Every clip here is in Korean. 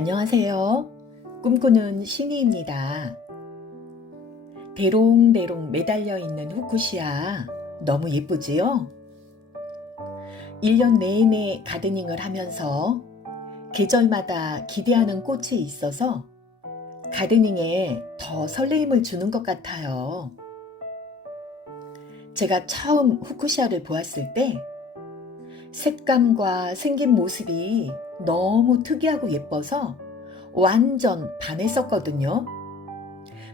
안녕하세요. 꿈꾸는 신이입니다. 대롱대롱 매달려 있는 후쿠시아 너무 예쁘지요? 1년 내내 가드닝을 하면서 계절마다 기대하는 꽃이 있어서 가드닝에 더 설레임을 주는 것 같아요. 제가 처음 후쿠시아를 보았을 때 색감과 생긴 모습이 너무 특이하고 예뻐서 완전 반했었거든요.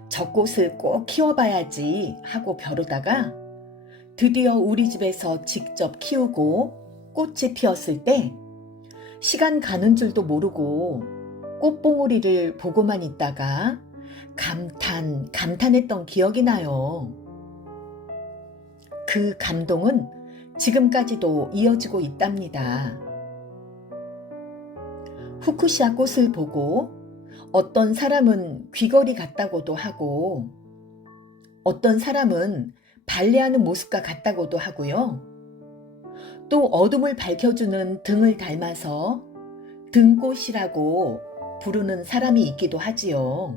저 꽃을 꼭 키워봐야지 하고 벼르다가 드디어 우리 집에서 직접 키우고 꽃이 피었을 때 시간 가는 줄도 모르고 꽃봉오리를 보고만 있다가 감탄, 감탄했던 기억이 나요. 그 감동은 지금까지도 이어지고 있답니다. 후쿠시아 꽃을 보고 어떤 사람은 귀걸이 같다고도 하고 어떤 사람은 발레하는 모습과 같다고도 하고요. 또 어둠을 밝혀주는 등을 닮아서 등꽃이라고 부르는 사람이 있기도 하지요.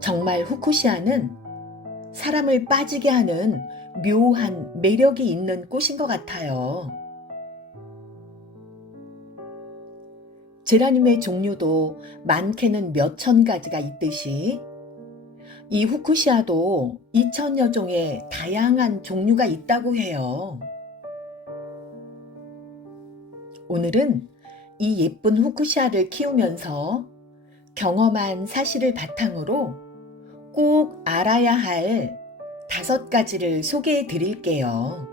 정말 후쿠시아는 사람을 빠지게 하는 묘한 매력이 있는 꽃인 것 같아요. 제라늄의 종류도 많게는 몇 천 가지가 있듯이 이 후쿠시아도 2천여 종의 다양한 종류가 있다고 해요. 오늘은 이 예쁜 후쿠시아를 키우면서 경험한 사실을 바탕으로 꼭 알아야 할 다섯 가지를 소개해 드릴게요.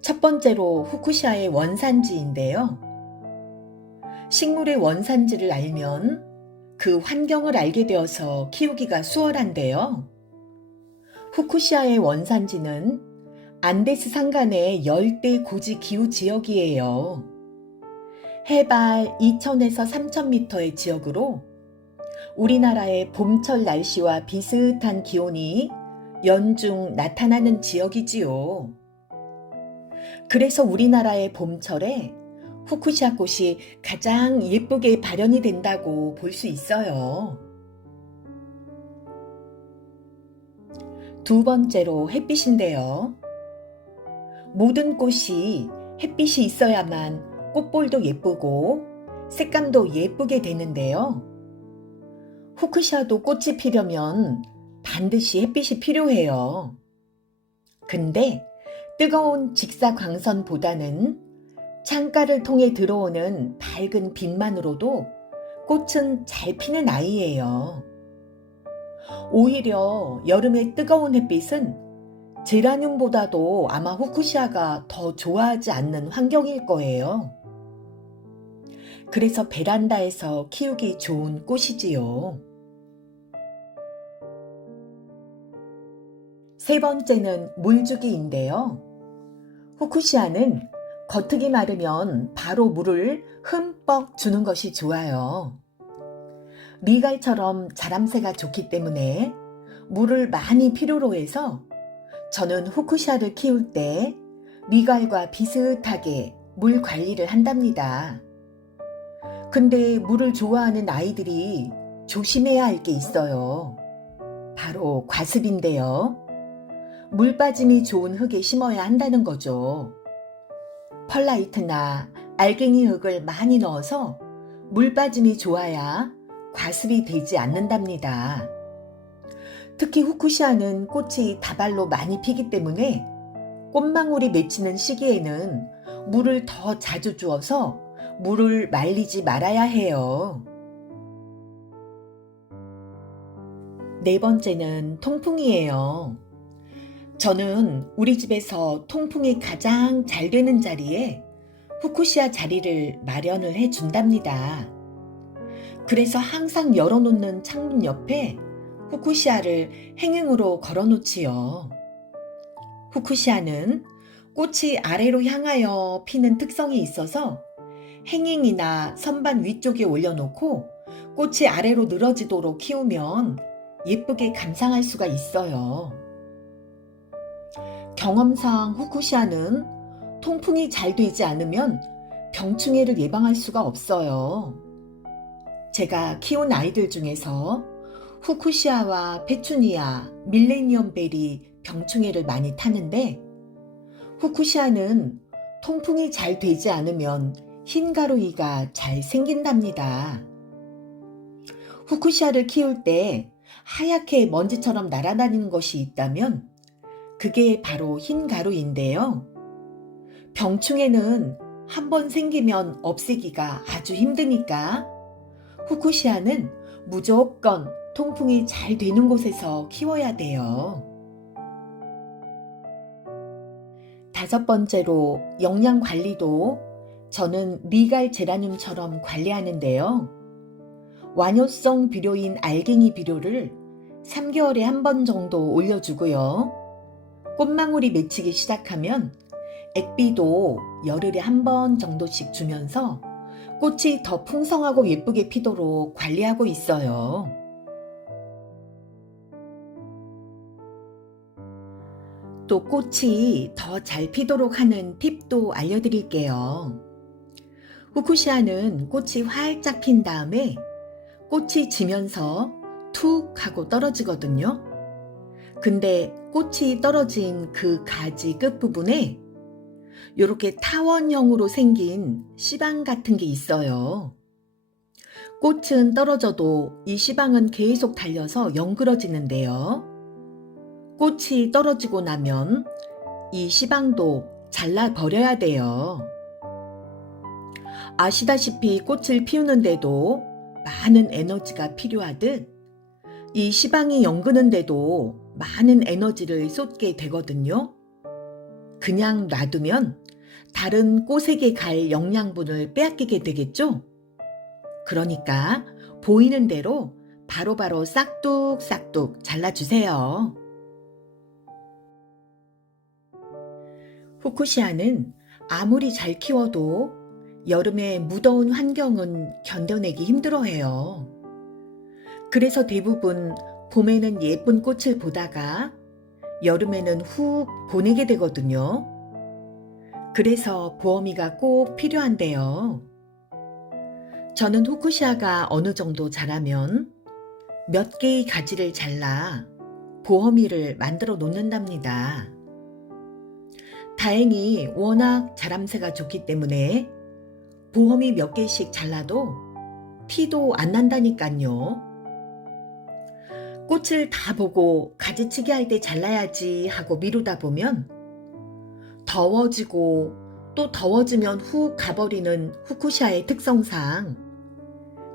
첫 번째로 후쿠시아의 원산지인데요. 식물의 원산지를 알면 그 환경을 알게 되어서 키우기가 수월한데요. 후쿠시아의 원산지는 안데스 산간의 열대 고지 기후 지역이에요. 해발 2,000에서 3,000m의 지역으로 우리나라의 봄철 날씨와 비슷한 기온이 연중 나타나는 지역이지요. 그래서 우리나라의 봄철에 후쿠시아 꽃이 가장 예쁘게 발현이 된다고 볼 수 있어요. 두 번째로 햇빛인데요. 모든 꽃이 햇빛이 있어야만 꽃볼도 예쁘고 색감도 예쁘게 되는데요. 후쿠시아도 꽃이 피려면 반드시 햇빛이 필요해요. 근데 뜨거운 직사광선보다는 창가를 통해 들어오는 밝은 빛만으로도 꽃은 잘 피는 아이예요. 오히려 여름의 뜨거운 햇빛은 제라늄보다도 아마 후쿠시아가 더 좋아하지 않는 환경일 거예요. 그래서 베란다에서 키우기 좋은 꽃이지요. 세 번째는 물주기인데요. 후쿠시아는 겉흙이 마르면 바로 물을 흠뻑 주는 것이 좋아요. 리갈처럼 자람새가 좋기 때문에 물을 많이 필요로 해서 저는 후쿠시아를 키울 때 리갈과 비슷하게 물 관리를 한답니다. 근데 물을 좋아하는 아이들이 조심해야 할 게 있어요. 바로 과습인데요. 물 빠짐이 좋은 흙에 심어야 한다는 거죠. 펄라이트나 알갱이 흙을 많이 넣어서 물 빠짐이 좋아야 과습이 되지 않는답니다. 특히 후쿠시아는 꽃이 다발로 많이 피기 때문에 꽃망울이 맺히는 시기에는 물을 더 자주 주어서 물을 말리지 말아야 해요. 네 번째는 통풍이에요. 저는 우리 집에서 통풍이 가장 잘 되는 자리에 후쿠시아 자리를 마련을 해 준답니다. 그래서 항상 열어놓는 창문 옆에 후쿠시아를 행응으로 걸어놓지요. 후쿠시아는 꽃이 아래로 향하여 피는 특성이 있어서 행잉이나 선반 위쪽에 올려놓고 꽃이 아래로 늘어지도록 키우면 예쁘게 감상할 수가 있어요. 경험상 후쿠시아는 통풍이 잘 되지 않으면 병충해를 예방할 수가 없어요. 제가 키운 아이들 중에서 후쿠시아와 페추니아, 밀레니엄 벨이 병충해를 많이 타는데 후쿠시아는 통풍이 잘 되지 않으면 흰 가루이가 잘 생긴답니다. 후쿠시아를 키울 때 하얗게 먼지처럼 날아다니는 것이 있다면 그게 바로 흰 가루인데요. 병충해는 한 번 생기면 없애기가 아주 힘드니까 후쿠시아는 무조건 통풍이 잘 되는 곳에서 키워야 돼요. 다섯 번째로 영양 관리도 저는 리갈 제라늄처럼 관리하는데요. 완효성 비료인 알갱이 비료를 3개월에 한 번 정도 올려주고요. 꽃망울이 맺히기 시작하면 액비도 열흘에 한 번 정도씩 주면서 꽃이 더 풍성하고 예쁘게 피도록 관리하고 있어요. 또 꽃이 더 잘 피도록 하는 팁도 알려드릴게요. 후쿠시아는 꽃이 활짝 핀 다음에 꽃이 지면서 툭 하고 떨어지거든요. 근데 꽃이 떨어진 그 가지 끝부분에 이렇게 타원형으로 생긴 시방 같은 게 있어요. 꽃은 떨어져도 이 시방은 계속 달려서 연그러지는데요. 꽃이 떨어지고 나면 이 시방도 잘라버려야 돼요. 아시다시피 꽃을 피우는데도 많은 에너지가 필요하듯 이 시방이 연그는데도 많은 에너지를 쏟게 되거든요. 그냥 놔두면 다른 꽃에게 갈 영양분을 빼앗기게 되겠죠? 그러니까 보이는 대로 바로바로 싹둑싹둑 잘라주세요. 후쿠시아는 아무리 잘 키워도 여름에 무더운 환경은 견뎌내기 힘들어해요. 그래서 대부분 봄에는 예쁜 꽃을 보다가 여름에는 훅 보내게 되거든요. 그래서 보험이가 꼭 필요한데요. 저는 후쿠시아가 어느 정도 자라면 몇 개의 가지를 잘라 보험이를 만들어 놓는답니다. 다행히 워낙 자람새가 좋기 때문에 보험이 몇 개씩 잘라도 티도 안 난다니까요. 꽃을 다 보고 가지치기 할 때 잘라야지 하고 미루다 보면 더워지고 또 더워지면 훅 가버리는 후쿠시아의 특성상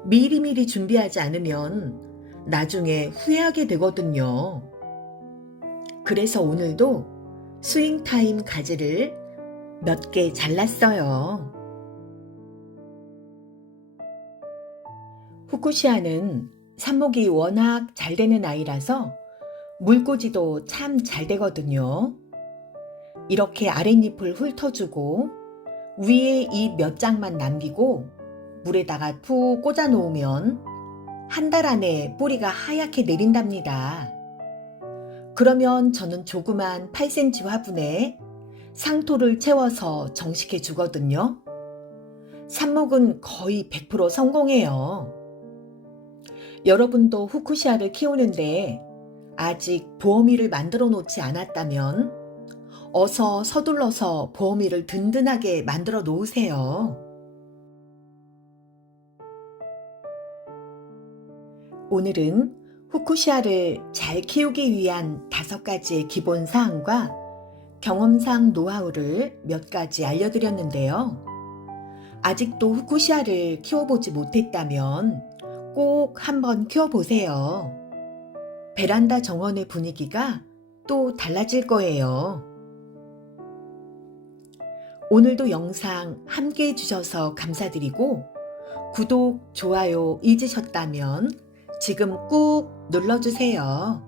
미리미리 준비하지 않으면 나중에 후회하게 되거든요. 그래서 오늘도 스윙타임 가지를 몇 개 잘랐어요. 후쿠시아는 삽목이 워낙 잘 되는 아이라서 물꽂이도 참 잘 되거든요. 이렇게 아랫잎을 훑어주고 위에 이몇 장만 남기고 물에다가 푹 꽂아 놓으면 한 달 안에 뿌리가 하얗게 내린답니다. 그러면 저는 조그만 8cm 화분에 상토를 채워서 정식해 주거든요. 삽목은 거의 100% 성공해요. 여러분도 후쿠시아를 키우는데 아직 보험이를 만들어 놓지 않았다면 어서 서둘러서 보험이를 든든하게 만들어 놓으세요. 오늘은 후쿠시아를 잘 키우기 위한 다섯 가지의 기본 사항과 경험상 노하우를 몇 가지 알려드렸는데요. 아직도 후쿠시아를 키워보지 못했다면 꼭 한번 키워보세요. 베란다 정원의 분위기가 또 달라질 거예요. 오늘도 영상 함께 해주셔서 감사드리고 구독, 좋아요 잊으셨다면 지금 꾹 눌러주세요.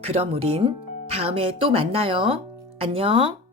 그럼 우린 다음에 또 만나요. 안녕.